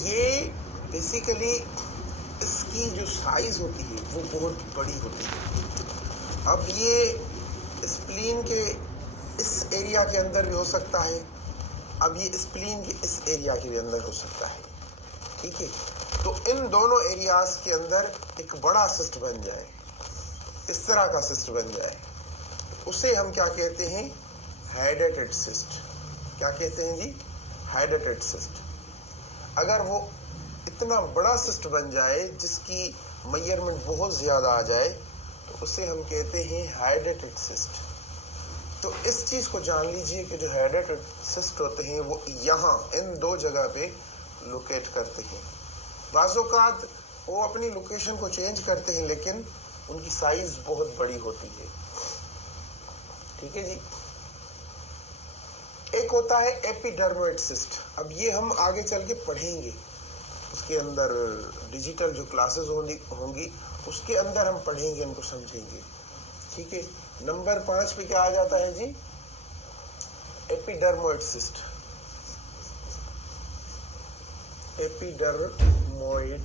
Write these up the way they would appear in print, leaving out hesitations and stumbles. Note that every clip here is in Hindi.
ये बेसिकली इसकी जो साइज होती है वो बहुत बड़ी होती है। अब ये स्प्लीन के इस एरिया के अंदर भी हो सकता है, अब ये स्प्लीन के इस एरिया के भी अंदर हो सकता है, ठीक है। तो इन दोनों एरियाज के अंदर एक बड़ा सिस्ट बन जाए, इस तरह का सिस्ट बन जाए, उसे हम क्या कहते हैं, हाइड्रेटेड सिस्ट। क्या कहते हैं जी, हाइड्रेटेड सिस्ट। अगर वो इतना बड़ा सिस्ट बन जाए जिसकी मेजरमेंट बहुत ज़्यादा आ जाए तो उसे हम कहते हैं हाइड्रेटेड सिस्ट। तो इस चीज़ को जान लीजिए कि जो हाइड्रेटेड सिस्ट होते हैं वो यहाँ इन दो जगह पे लोकेट करते हैं। बाज़-औक़ात वो अपनी लोकेशन को चेंज करते हैं लेकिन उनकी साइज़ बहुत बड़ी होती है, ठीक है जी। एक होता है एपिडर्मोइड सिस्ट। अब ये हम आगे चल के पढ़ेंगे, उसके अंदर डिजिटल जो क्लासेस होंगी उसके अंदर हम पढ़ेंगे, इनको समझेंगे, ठीक है। नंबर 5 पे क्या आ जाता है जी, epidermoid cyst. Epidermoid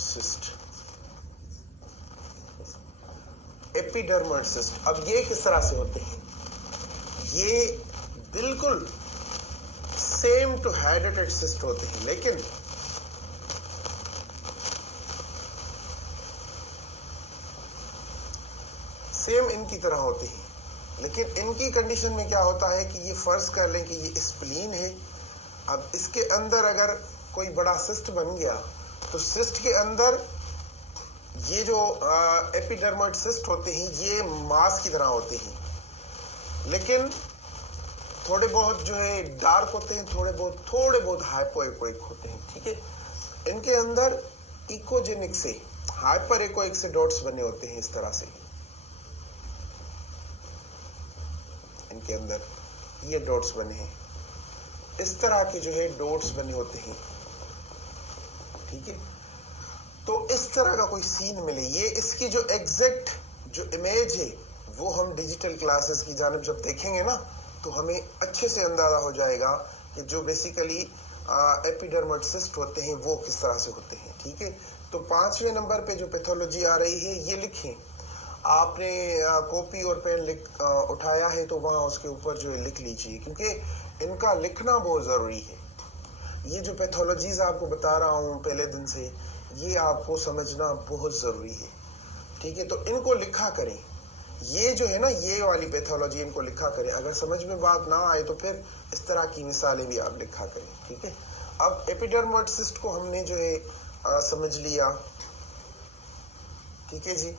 cyst, epidermoid cyst. अब ये किस तरह से होते हैं, ये बिल्कुल सेम टू हाइड्रेटेड सिस्ट होते हैं, लेकिन सेम इनकी तरह होते हैं, लेकिन इनकी कंडीशन में क्या होता है कि ये फर्ज कर लें कि ये स्प्लीन है। अब इसके अंदर अगर कोई बड़ा सिस्ट बन गया तो सिस्ट के अंदर ये जो एपिडर्मोइड सिस्ट होते हैं ये मांस की तरह होते हैं, लेकिन थोड़े बहुत जो है डार्क होते हैं, थोड़े बहुत हाइपोएकोइक होते हैं, ठीक है। इनके अंदर इकोजेनिक से हाइपर एकोइक से डॉट्स बने होते हैं, इस तरह से इनके अंदर ये डॉट्स बने हैं, इस तरह के जो है डॉट्स बने होते हैं, ठीक है। तो इस तरह का कोई सीन मिले, ये इसकी जो एग्जैक्ट जो इमेज है वो हम डिजिटल क्लासेस की जानिब जब देखेंगे ना तो हमें अच्छे से अंदाजा हो जाएगा कि जो बेसिकली एपिडर्मोइड सिस्ट होते हैं वो किस तरह से होते हैं, ठीक है। तो 5वें नंबर पे जो पैथोलॉजी आ रही है ये लिखें। आपने कॉपी और पेन उठाया है तो वहाँ उसके ऊपर जो है लिख लीजिए, क्योंकि इनका लिखना बहुत ज़रूरी है। ये जो पैथोलॉजीज आपको बता रहा हूँ पहले दिन से, ये आपको समझना बहुत ज़रूरी है, ठीक है। तो इनको लिखा करें, ये जो है ना ये वाली पैथोलॉजी इनको लिखा करें। अगर समझ में बात ना आए तो फिर इस तरह की मिसालें भी आप लिखा करें, ठीक है। अब एपिडर्मोइड सिस्ट को हमने जो है समझ लिया, ठीक है जी।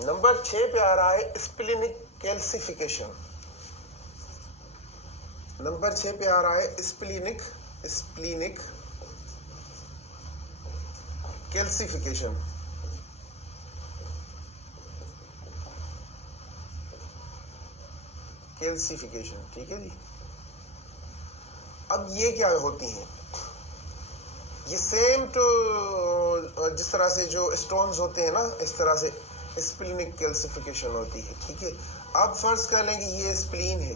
नंबर 6 पे आ रहा है स्प्लीनिक कैल्सिफिकेशन। नंबर 6 पे आ रहा है स्प्लीनिक कैल्सिफिकेशन। कैल्सिफिकेशन, ठीक है जी। अब ये क्या होती हैं, ये सेम टू जिस तरह से जो स्टोन्स होते हैं ना, इस तरह से स्प्लीनिक कैल्सिफिकेशन होती है, ठीक है। अब फर्ज कर लें कि ये स्प्लीन है,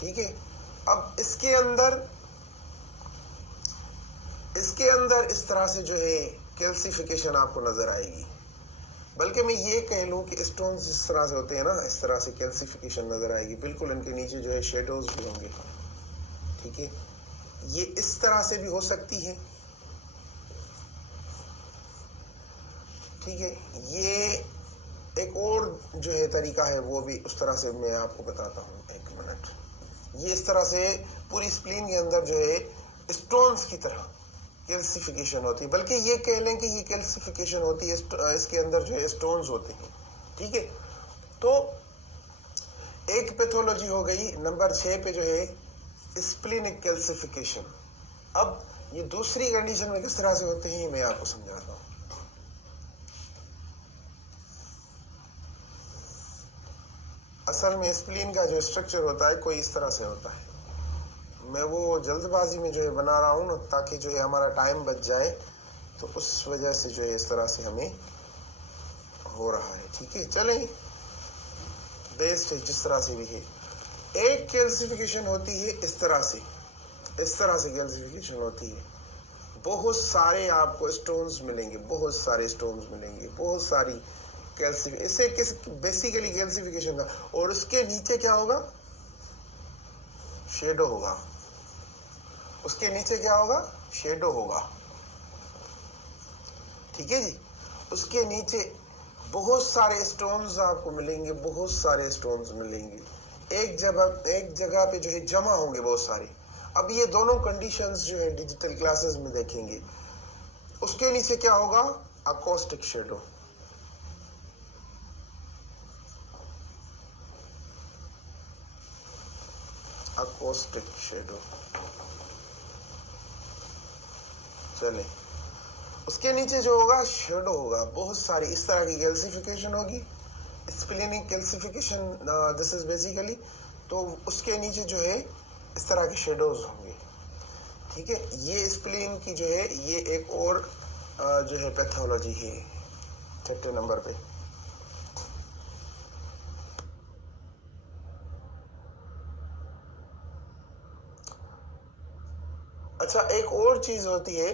ठीक है। अब इसके अंदर इस तरह से जो है कैल्सिफिकेशन आपको नजर आएगी, बल्कि मैं ये कह लूँ कि स्टोन्स जिस तरह से होते हैं ना इस तरह से कैल्सिफिकेशन नजर आएगी। बिल्कुल इनके नीचे जो है शेडोज भी होंगे, ठीक है। ये इस तरह से भी हो सकती है, ठीक है। ये एक और जो है तरीका है वो भी उस तरह से मैं आपको बताता हूँ, एक मिनट। ये इस तरह से पूरी स्प्लीन के अंदर जो है स्टोन्स की तरह कैल्सिफिकेशन होती है, बल्कि ये कह लें कि ये कैल्सिफिकेशन होती है, इसके अंदर जो है स्टोन्स होते हैं, ठीक है। तो एक पैथोलॉजी हो गई। नंबर 6 पे जो है स्प्लीनिक कैल्सिफिकेशन। अब ये दूसरी कंडीशन में किस तरह से होते हैं मैं आपको समझाता हूँ। असल में स्प्लीन का जो स्ट्रक्चर होता है कोई इस तरह से होता है। मैं वो जल्दबाजी में जो है बना रहा हूँ ना, ताकि जो है हमारा टाइम बच जाए, तो उस वजह से जो है इस तरह से हमें हो रहा है, ठीक है। चलें, बेस्ट है जिस तरह से भी है। एक कैल्सिफिकेशन होती है इस तरह से, इस तरह से कैल्सिफिकेशन होती है। बहुत सारे आपको स्टोन्स मिलेंगे, बहुत सारे स्टोन्स मिलेंगे, बहुत सारी इसे किस बेसिकली कैल्सिफिकेशन का। और उसके नीचे क्या होगा? शेडो होगा। उसके नीचे क्या होगा? शेडो होगा। ठीक है जी। उसके नीचे बहुत सारे स्टोन्स आपको मिलेंगे, बहुत सारे स्टोन्स मिलेंगे, एक जगह पे जो है जमा होंगे बहुत सारे। अब ये दोनों कंडीशंस जो है डिजिटल क्लासेस में देखेंगे। उसके नीचे क्या होगा? Acoustic shadow. Acoustic shadow. चले, उसके नीचे जो होगा शेडो होगा, बहुत सारी इस तरह की कैल्सिफिकेशन होगी, splenic calcification, this is basically. तो उसके नीचे जो है इस तरह के शेडोज होंगे। ठीक है, ये स्प्लीन की जो है ये एक और जो है पैथोलॉजी है छठे नंबर पे। अच्छा, एक और चीज होती है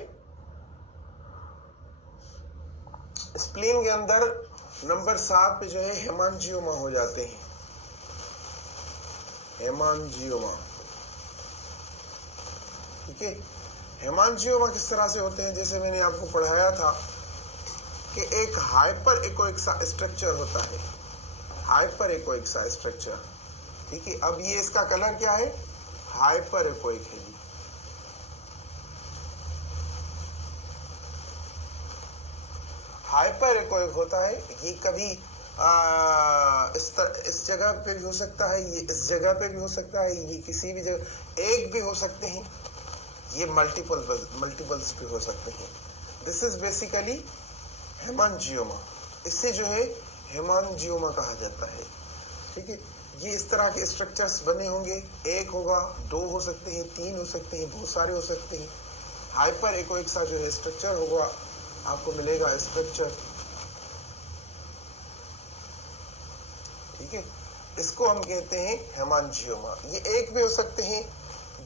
स्प्लीन के अंदर, नंबर 7 पे जो है हेमांजियोमा हो जाते हैं। हेमांजियोमा। ठीक है, हेमांजियोमा किस तरह से होते हैं? जैसे मैंने आपको पढ़ाया था कि एक हाइपर इकोइक स्ट्रक्चर होता है, हाइपर इकोइक स्ट्रक्चर। ठीक है, अब ये इसका कलर क्या है? हाइपर इकोइक है जी। हाइपर इकोइक होता है, ये कभी इस जगह पे भी हो सकता है, ये इस जगह पे भी हो सकता है, ये किसी भी जगह एक भी हो सकते हैं, ये मल्टीपल्स भी हो सकते हैं। This is basically hemangioma. इससे जो है हेमांजियोमा कहा जाता है। ठीक है, ये इस तरह के स्ट्रक्चर्स बने होंगे, एक होगा, दो हो सकते हैं, तीन हो सकते हैं, बहुत सारे हो सकते हैं। हाइपर इकोइक सा जो है स्ट्रक्चर होगा, आपको मिलेगा स्ट्रक्चर। ठीक है, इसको हम कहते हैं हेमांजियोमा। ये एक भी हो सकते हैं,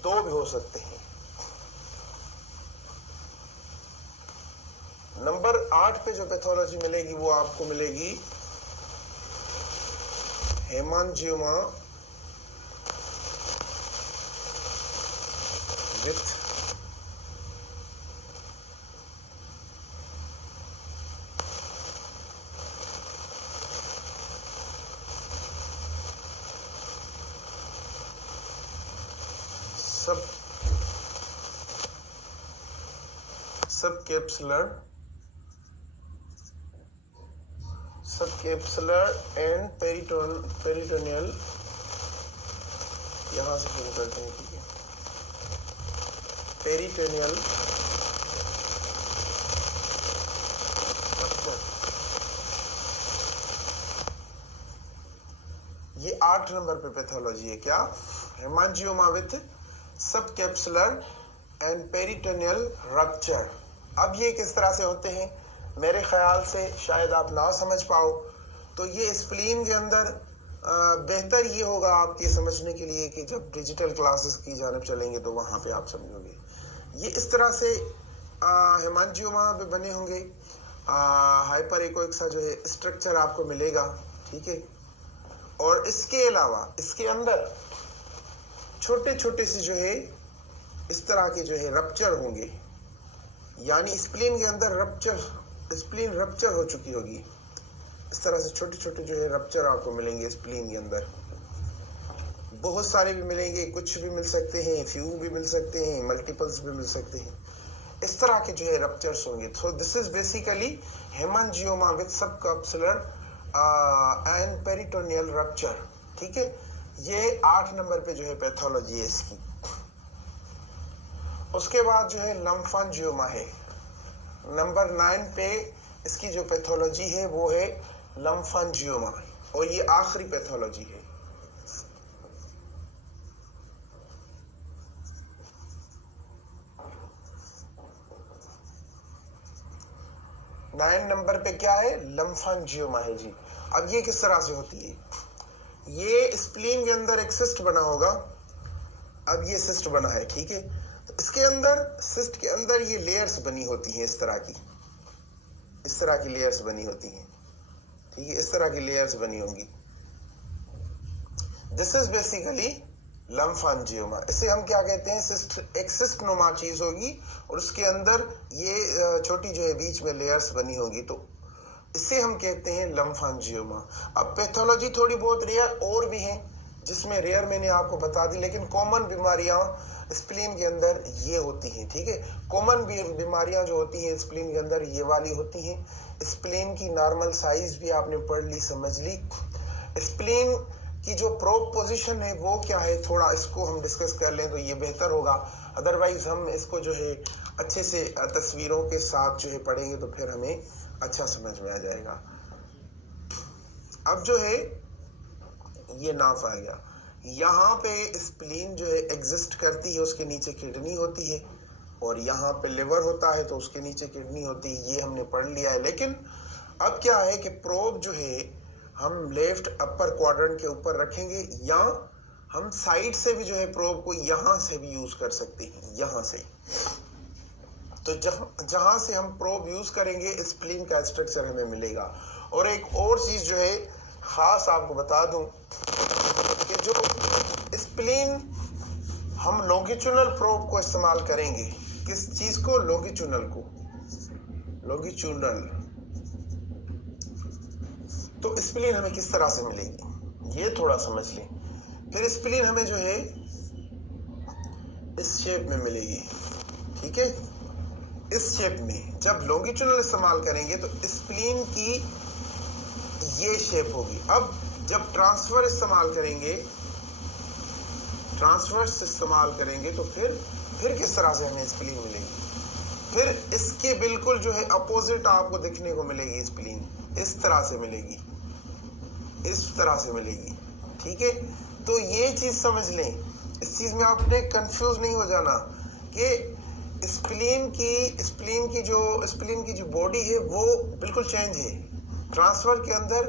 दो भी हो सकते हैं। नंबर 8 पे जो पैथोलॉजी मिलेगी वो आपको मिलेगी हेमांजियोमा विथ सबकैप्सुलर एंड पेरिटोनियल। यहां से शुरू करते हैं। ठीक है, पेरिटोनियल ये 8 नंबर पे पैथोलॉजी है। क्या? Hemangioma with subcapsular and peritoneal rupture. अब ये किस तरह से होते हैं? मेरे ख्याल से शायद आप ना समझ पाओ, तो ये स्प्लीन के अंदर बेहतर ये होगा आपके समझने के लिए कि जब डिजिटल क्लासेस की जानब चलेंगे तो वहाँ पे आप समझोगे। ये इस तरह से हेमांजियोमा पे बने होंगे, हाइपर इकोइक सा जो है स्ट्रक्चर आपको मिलेगा। ठीक है, और इसके अलावा इसके अंदर छोटे छोटे से जो है इस तरह के जो है रप्चर होंगे, यानी स्प्लीन के अंदर स्प्लीन रप्चर हो चुकी होगी। इस तरह से छोटे छोटे जो है रप्चर आपको मिलेंगे स्प्लीन के अंदर। बहुत सारे भी मिलेंगे, कुछ भी मिल सकते हैं, फ्यू भी मिल सकते हैं, मल्टीपल्स भी मिल सकते हैं। इस तरह के जो है रप्चर्स होंगे। So this is basically hemangioma with subcapsular and peritoneal rupture. ठीक है, ये 8 नंबर पे जो है पैथोलॉजी है इसकी। उसके बाद जो है लम्फांजियोमा है। नंबर 9 पे इसकी जो पैथोलॉजी है वो है लम्फांजियोमा, और ये आखिरी पैथोलॉजी है। नाइन नंबर पे क्या है? लम्फांजियोमा है जी। अब ये किस तरह से होती है? ये स्प्लीन के अंदर एक सिस्ट बना होगा। अब ये सिस्ट बना है, ठीक है, इसके अंदर, सिस्ट के अंदर ये लेयर्स बनी होती हैं, इस तरह की लेयर्स बनी होती हैं, ठीक है, इस तरह की लेयर्स बनी होंगी। This is basically lymphangioma. इसे हम क्या कहते हैं, सिस्ट, एक सिस्ट नुमा चीज होगी और उसके अंदर ये छोटी जो है बीच में लेयर्स बनी होगी, तो इसे हम कहते हैं लम्फांजियोमा। अब पैथोलॉजी थोड़ी बहुत रेयर और भी हैं, जिसमें रेयर मैंने आपको बता दी, लेकिन कॉमन बीमारियां स्प्लीन के अंदर ये होती हैं, ठीक है। कॉमन बीमारियां जो होती हैं स्प्लीन के अंदर ये वाली होती हैं। स्प्लीन की नॉर्मल साइज भी आपने पढ़ ली, समझ ली। स्प्लीन की जो प्रोब पोजीशन है वो क्या है, थोड़ा इसको हम डिस्कस कर लें तो ये बेहतर होगा। अदरवाइज हम इसको जो है अच्छे से तस्वीरों के साथ जो है पढ़ेंगे तो फिर हमें अच्छा समझ में आ जाएगा। अब जो है ये नाफ आ गया, यहाँ पे स्प्लीन जो है एग्जिस्ट करती है, उसके नीचे किडनी होती है, और यहाँ पे लिवर होता है तो उसके नीचे किडनी होती है, ये हमने पढ़ लिया है। लेकिन अब क्या है कि प्रोब जो है हम लेफ्ट अपर क्वाड्रेंट के ऊपर रखेंगे, या हम साइड से भी जो है प्रोब को यहाँ से भी यूज कर सकते हैं, यहाँ से। तो जहां से हम प्रोब यूज करेंगे स्प्लीन का स्ट्रक्चर हमें मिलेगा। और एक और चीज जो है खास आपको बता दूं कि जो स्प्लीन हम लॉन्गिट्यूडनल प्रोब को इस्तेमाल करेंगे, किस चीज को, लॉन्गिट्यूडनल को, लॉन्गिट्यूडनल, तो स्प्लीन हमें किस तरह से मिलेगी ये थोड़ा समझ लें। फिर स्प्लीन हमें जो है इस शेप में मिलेगी, ठीक है, इस शेप में। जब लॉन्गिट्यूडनल इस्तेमाल करेंगे तो स्प्लीन की ये शेप होगी। अब जब ट्रांसवर्स इस्तेमाल करेंगे तो फिर किस तरह से हमें स्प्लीन मिलेगी, फिर इसके बिल्कुल जो है अपोजिट आपको देखने को मिलेगी स्प्लीन, इस तरह से मिलेगी, इस तरह से मिलेगी, ठीक है। तो ये चीज समझ लें, इस चीज में आपने कंफ्यूज नहीं हो जाना कि स्प्लीन की जो बॉडी है वो बिल्कुल चेंज है। ट्रांसफर के अंदर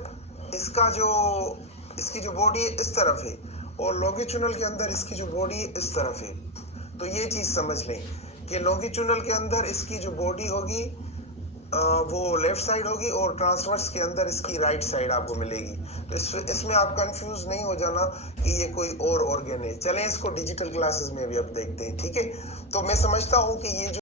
इसकी जो बॉडी है इस तरफ है, और लॉन्गिट्यूडनल के अंदर इसकी जो बॉडी है इस तरफ है। तो ये चीज समझ लें कि लॉन्गिट्यूडनल के अंदर इसकी जो बॉडी होगी वो लेफ्ट साइड होगी, और ट्रांसवर्स के अंदर इसकी राइट साइड आपको मिलेगी। तो इसमें आप कंफ्यूज नहीं हो जाना कि ये कोई और ऑर्गन है। चलें इसको डिजिटल क्लासेस में भी अब देखते हैं, ठीक है। तो मैं समझता हूँ कि ये जो